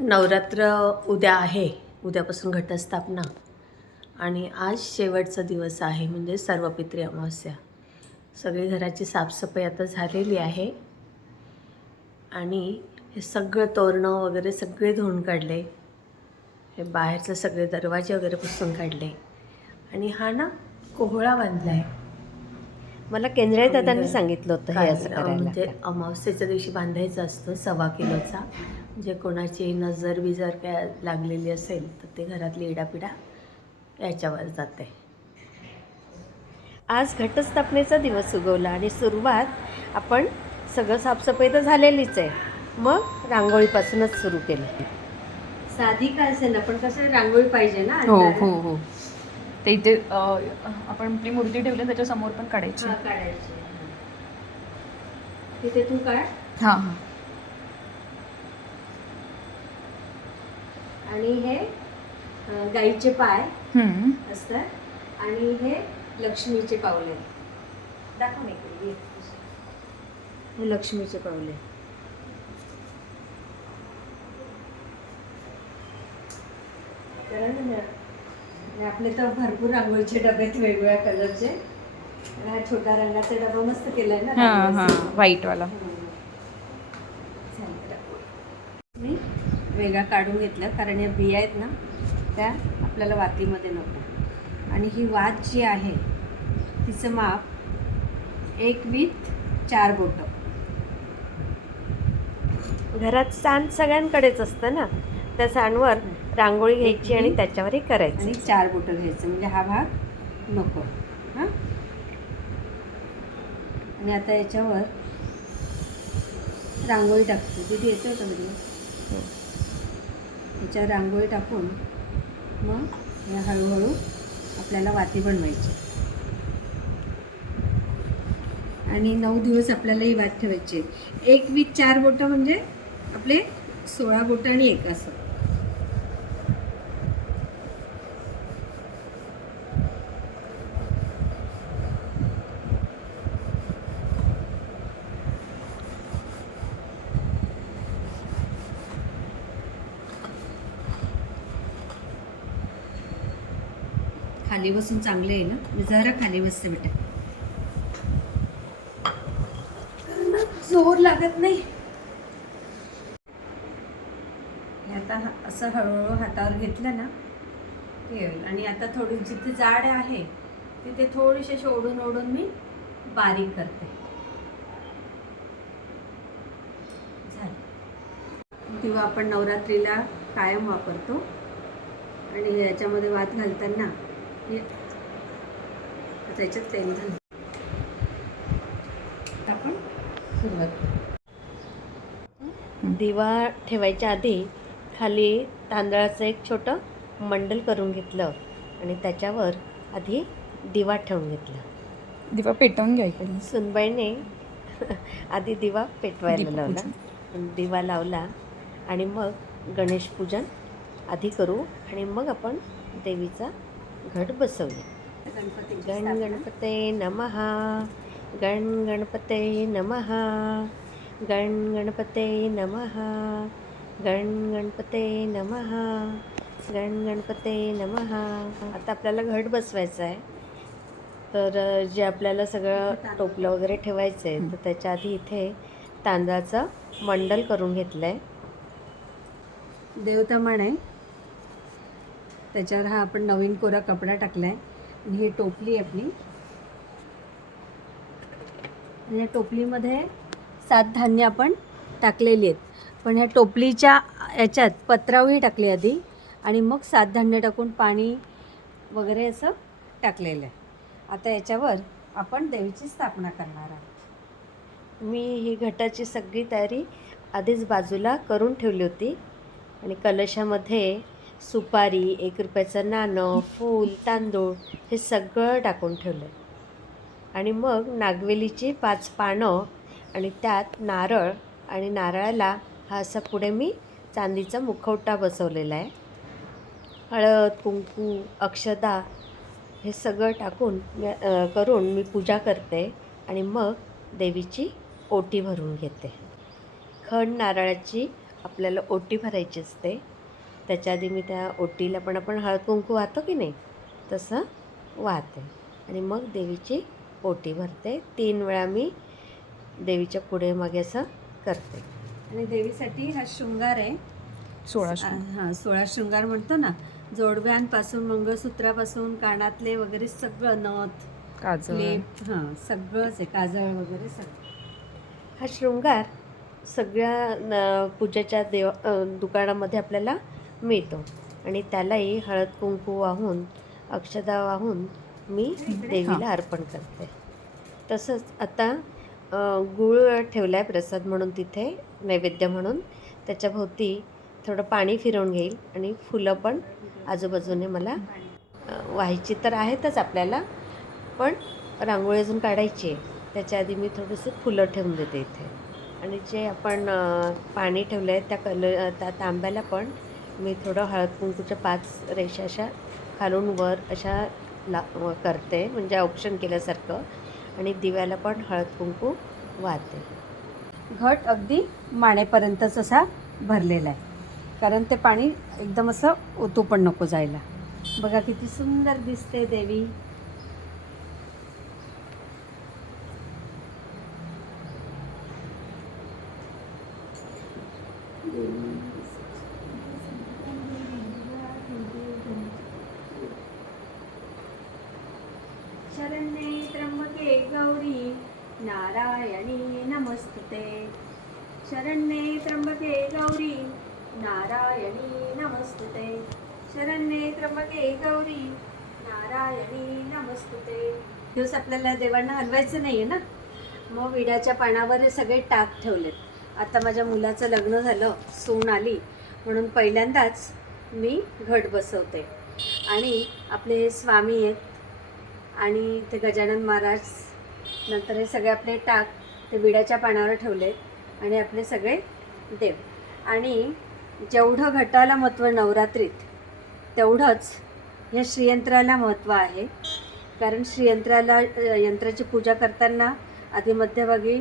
नवरात्र उद्या आहे. उद्यापासून घटस्थापना आणि आज शेवटचा दिवस आहे, म्हणजे सर्वपित्री अमावस्या. सगळी घराची साफसफाई आता झालेली आहे आणि हे सगळं तोरणं वगैरे सगळे धुवून काढले. हे बाहेरचे सगळे दरवाजे वगैरे पुसून काढले आणि हा ना कोहळा बांधला आहे. मला केंद्रीय दादांनी सांगितलं होतं हे असं करायला. म्हणजे अमावस्येच्या दिवशी बांधायचं असतं 1.25 किलोचा. म्हणजे कोणाची नजर बिजर काय लागलेली असेल तर ते घरातली इडापिडा याच्यावर जाते. आज घटस्थापनेचा दिवस उगवला आणि सुरुवात आपण सगळं साफसफाई तर झालेलीच आहे, मग रांगोळीपासूनच सुरू केली. साधी काय असेल ना, पण कसं रांगोळी पाहिजे ना. हो हो हो ते इथे आपण आपली मूर्ती ठेवली त्याच्या समोर पण काढायची. काढायची तिथे तू काढ. हां हां आणि हे गाईचे पाय असतात आणि हे लक्ष्मीचे पावले. दाखव ना इकडे. हे लक्ष्मीचे पावले. आपले तर भरपूर रांगोळीचे डबे आहेत वेगवेगळ्या कलरचे. हा छोटा रंगाचा डबा मस्त केलाय ना. हां हां व्हाईटवाला. मी वेगळा काढून घेतलं कारण या बिया आहेत ना त्या आपल्याला वातीमध्ये नको. आणि ही वात जी आहे तिचं माप 1/4 बोटं. घरात सांड सगळ्यांकडेच असतं ना, त्या सांडवर रांगोळी घ्यायची आणि त्याच्यावरही करायचं. आणि 4 बोटं घ्यायचं, म्हणजे हा भाग नको. हां. आणि आता याच्यावर रांगोळी टाकतो. तिथे येते होतं म्हणजे याच्यावर रांगोळी टाकून मग हे हळूहळू आपल्याला वाती बनवायची. आणि 9 दिवस आपल्याला ही वात ठेवायची. 1/4 बोटं म्हणजे आपले 16 बोटं आणि 1 असं. खाली बसून चांगले आहे ना. मी जरा खाली बसते बेटा, जोर लागत नाही. आता असं हळूहळू हातावर घेतलं ना हे होईल. आणि आता थोडी जिथे जाड आहे तिथे थोडीशी अशी ओढून ओढून मी बारीक करते. दिवा आपण नवरात्रीला कायम वापरतो आणि याच्यामध्ये वात घालताना त्याच्यात तेल घालतो. आपण सुरुवात करू. दिवा ठेवायच्या आधी खाली तांदळाचं एक छोटं मंडल करून घेतलं आणि त्याच्यावर आधी दिवा ठेवून घेतला. दिवा पेटवून घ्यायचा. सुनबाईने आधी दिवा पेटवायला लावला, दिवा लावला आणि मग गणेश पूजन आधी करू आणि मग आपण देवीचा घट बसवूया. गण गणपते नमः, गण गणपते नमः, गण गणपते नमः, गण गणपते नमः, गण गणपते नमः. आता आपल्याला घट बसवायचं आहे, तर जे आपल्याला सगळं टोपलं वगैरे ठेवायचं आहे तर त्याच्या आधी इथे तांदळाचं मंडल करून घेतलं आहे. देवतामाण आहे, त्याच्यावर हा आपण नवीन कोरा कपडा टाकला आहे. आणि ही टोपली आपली, आणि या टोपलीमध्ये 7 धान्य आपण टाकलेली आहेत. पण ह्या टोपलीच्या याच्यात पत्रावळी टाकली आधी आणि मग 7 धान्य टाकून पाणी वगैरे असं टाकलेलं आहे. आता याच्यावर आपण देवीची स्थापना करणार आहोत. मी ही घटाची सगळी तयारी आधीच बाजूला करून ठेवली होती आणि कलशामध्ये सुपारी, 1 रुपयाचं नाणं, फूल, तांदूळ हे सगळं टाकून ठेवलं. आणि मग नागवेलीची 5 पानं आणि त्यात नारळ, आणि नारळाला हा असा पुढे मी चांदीचा मुखवटा बसवलेला आहे. हळद, कुंकू, अक्षदा हे सगळं टाकून करून मी पूजा करते आणि मग देवीची ओटी भरून घेते. खण नारळाची आपल्याला ओटी भरायची असते. त्याच्या आधी मी त्या ओटीला पण आपण हळद कुंकू वाहतो की नाही तसं वाहते आणि मग देवीची ओटी भरते. 3 वेळा मी देवीच्या पुढे मागे असं करते. आणि देवीसाठी हा शृंगार आहे. 16 हां 16 शृंगार म्हणतो ना, जोडव्यांपासून मंगळसूत्रापासून कानातले वगैरे सगळं, नथ काजळ लेप, हां सगळंच आहे, काजळ वगैरे सगळं. हा शृंगार सगळ्या पूजेच्या दुकानामध्ये आपल्याला मिळतो आणि त्यालाही हळद कुंकू वाहून अक्षदा वाहून मी देवीला अर्पण करते. तसंच आता गूळ ठेवला आहे प्रसाद म्हणून तिथे नैवेद्य म्हणून. त्याच्याभोवती थोडं पाणी फिरवून घेईल आणि फुलं पण आजूबाजूने मला व्हायची तर आहेतच आपल्याला, पण रांगोळी अजून काढायची आहे. त्याच्या आधी मी थोडंसं फुलं ठेवून देते इथे. आणि जे आपण पाणी ठेवलं आहे त्या तांब्याला पण मी थोडं हळद कुंकूच्या 5 रेषा अशा खालून वर अशा करते, म्हणजे औक्षण केल्यासारखं. आणि दिव्याला पण हळद कुंकू वाहते. घट अगदी मानेपर्यंतच असा भरलेला आहे, कारण ते पाणी एकदम असं ओतू पण नको जायला. बघा किती सुंदर दिसते देवी. शरण्ये त्र्यंबके गौरी नारायणी नमस्तुते. शरण्ये त्र्यंबके गौरी नारायणी नमस्तुते. शरण्ये त्र्यंबके गौरी नारायणी नमस्तुते. दिवस आपल्याला देवांना हलवायचं नाही आहे ना, मग विड्याच्या पानावर हे सगळे टाक ठेवलेत. आता माझ्या मुलाचं लग्न झालं, सून आली म्हणून पहिल्यांदाच मी घट बसवते. आणि आपले स्वामी आहेत आणि ते गजानन महाराज, नंतर हे सगळे आपले टाक ते विड्याच्या पानावर ठेवलेत आणि आपले सगळे देव. आणि जेवढं घटाला महत्त्व नवरात्रीत तेवढंच या श्रीयंत्राला महत्त्व आहे. कारण श्रीयंत्राला यंत्राची पूजा करताना आधी मध्यभागी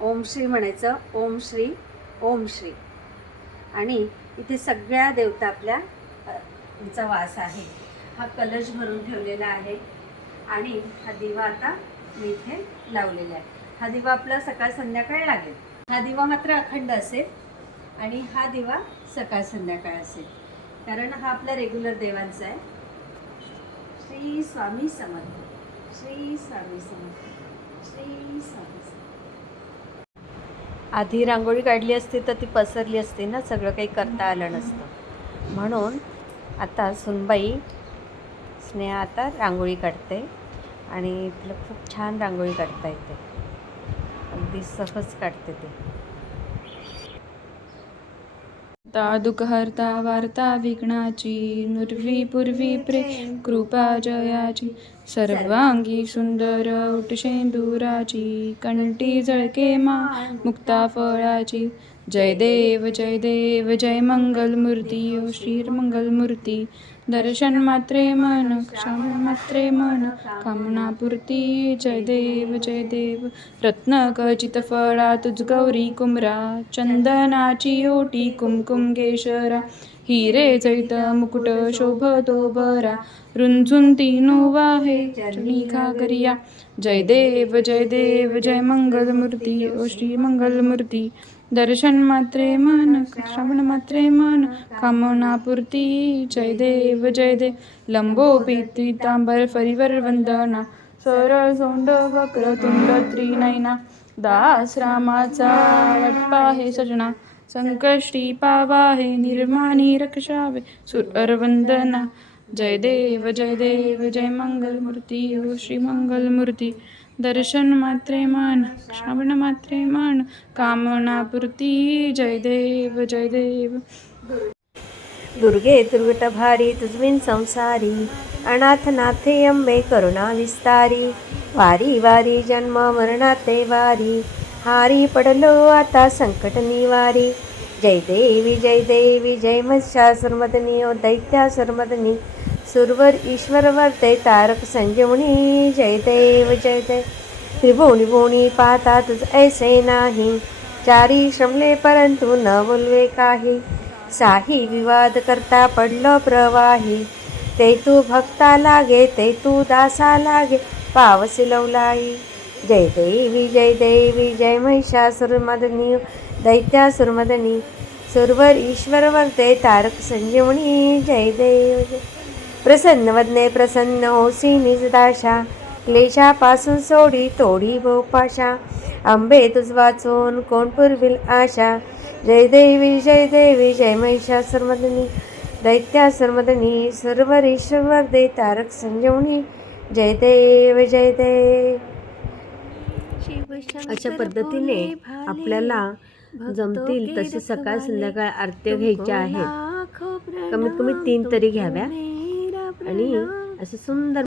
ओम श्री म्हणायचं, ओम श्री ओम श्री. आणि इथे सगळ्या देवता आपल्या यांचा वास आहे. हा कलश भरून ठेवलेला आहे आणि हा दिवा आता मी इथे लावलेला आहे. हा दिवा आपला सकाळ संध्याकाळ लागेल. हा दिवा मात्र अखंड असेल आणि हा दिवा सकाळ संध्याकाळ असेल, कारण हा आपला रेग्युलर देवांचा आहे. श्री स्वामी समर्थ, श्री स्वामी समर्थ, श्री स्वामी समर्थ. आधी रांगोळी काढली असती तर ती पसरली असती ना, सगळं काही करता आलं नसतं. म्हणून आता सुनबाई स्नेहा आता रांगोळी काढते आणि तिला खूप छान रांगोळी काढता येते, अगदी सहज काढते ते. दुःखहर्ता वार्ता विघ्नाची, नुर्वी पूर्वी प्रेम कृपा जयाची. सर्वांगी सुंदर उटशेंदुराची, कंठी जळके मान मुक्ता फळाची. जय देव जय देव जय मंगलमूर्ती, ओ श्री मंगलमूर्ती. दर्शन मात्रे मन, श्रावण मात्रे मन, कामनापूर्ती. जय देव जय देव. रत्न खचित फळा तुझ गौरी कुमरा, चंदनाची ओटी कुमकुम केशरा. हिरे जैत मुकुट शोभतो बरा, रुंझुन तीनु वाहे चरणी घागरिया. जय देव जय मंगलमूर्ती, ओ श्री मंगलमूर्ती. दर्शन मात्रे मन, श्रावण मात्रे मन, कामनापूर्ती. जय देव जय देव. लंबो पीतांबर फरीवर वंदना, सरळ सोंड वक्र तुंड त्रिनयना. दास रामाचा वटपा हे सजना, संकष्टी पावाहे निर्माणी रक्षावे सुर वंदना. जय देव जय मंगलमूर्ती, ओ श्री मंगलमूर्ती. दर्शन मात्रे मन, श्रावण मात्रे मन, कामनापूर्ती. जय देव जय देव. दुर्गे दुर्गट भारी तुझविन संसारी, अनाथ नाथे अंबे करुणा विस्तारी. वारी वारी जन्म मरणाते वारी, हारी पडलो आता संकट निवारी. जय देवी जय महिषासुरमर्दिनी, ओ दैत्यासुरमर्दिनी. सुरवर ईश्वर वर्ते तारक संजीवनी. जय देव त्रिभुवनी भुवनी पाहता तुझ ऐसे नाही, चारी श्रमले परंतु न बोलवे काही, साही विवाद करता पडलो प्रवाही, ते तू भक्ता लागे ते तू दासा लागे, पावसी लवलाई. जय देवी जय महिषासुरमर्दिनी, दैत्यासुरमर्दिनी, सुरवर ईश्वर वरते तारक संजीवनी. जय देव जय. प्रसन्न वदने प्रसन्न होसी निजदाशा, क्लेशापासून सोडी तोडी भोपाशा, अंबे तुझ वाचून कोण पुरविल आशा. जय देवी जय महिषासुरमर्दिनी, दैत्यासुरमर्दिनी, सुरवर ईश्वर दे तारक संजीवनी. जय देव जय देव. अशा पद्धतीने आपल्याला जमतील तसे सकाळ संध्याकाळ आरत्या घ्यायच्या आहेत. कमीत कमी 3 तरी घ्याव्या आणि असं सुंदर